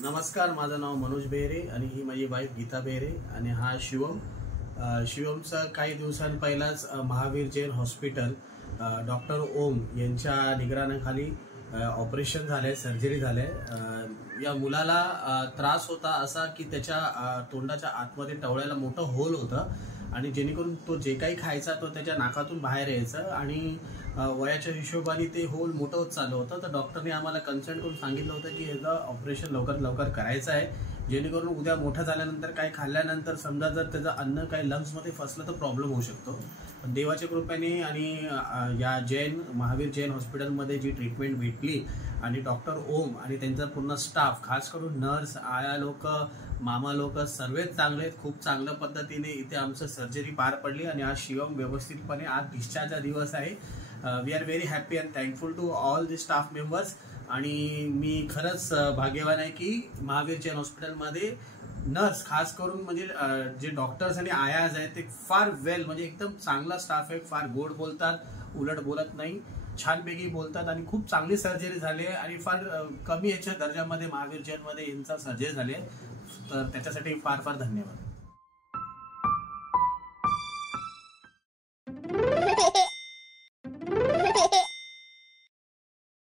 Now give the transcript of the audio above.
नमस्कार, माझं नाव मनोज बेहरे आणि ही माझी वाईफ गीता बेहरे आणि हा शिवम. शिवमचा काही दिवसांपहिलाच महावीर जैन हॉस्पिटल डॉक्टर ओम यांच्या निगराणीखाली ऑपरेशन झाले, सर्जरी झाले. या मुलाला त्रास होता असा की त्याच्या तोंडाच्या आतमध्ये टवळ्याला मोठं होल होतं आणि जेणेकरून तो जे काही खायचा तो त्याच्या नाकातून बाहेर यायचं आणि वयाच्या हिशोबाने ते होल मोठं होत चाललं होतं. तर डॉक्टरने आम्हाला कन्सल्ट करून सांगितलं होतं की याचं ऑपरेशन लवकरात लवकर करायचं आहे, जेणेकरून उद्या मोठं झाल्यानंतर काही खाल्ल्यानंतर समजा जर त्याचं अन्न काही लंग्समध्ये फसलं तर प्रॉब्लेम होऊ शकतो. पण देवाच्या कृपेने आणि या महावीर जैन हॉस्पिटलमध्ये जी ट्रीटमेंट भेटली आणि डॉक्टर ओम आणि त्यांचा पूर्ण स्टाफ, खास करून नर्स, आया लोक, मामा लोक सर्वच चांगले आहेत. खूप चांगल्या पद्धतीने इथे आमचं सर्जरी पार पडली आणि आज शिवम व्यवस्थितपणे आज डिस्चार्जचा दिवस आहे. We are very happy and thankful to all the staff members. आणि मी खरंच भाग्यवान आहे की महावीर जैन हॉस्पिटलमध्ये नर्स, खास करून म्हणजे जे डॉक्टर्स आणि आयाज आहेत ते फार वेल, म्हणजे एकदम चांगला स्टाफ आहे. फार गोड बोलतात, उलट बोलत नाही, छानपैकी बोलतात आणि खूप चांगली सर्जरी झाली आहे आणि फार कमी याच्या दर्जामध्ये महावीर जैनमध्ये यांचा सर्जरी झाली आहे. तर त्याच्यासाठी फार फार धन्यवाद.